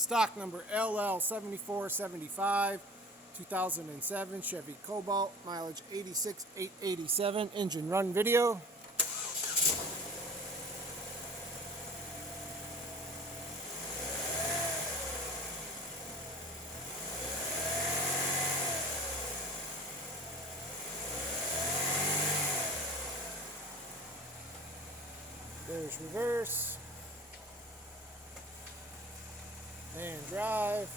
Stock number LL7475, 2007 Chevy Cobalt, mileage 86,887, engine run video. There's reverse and drive.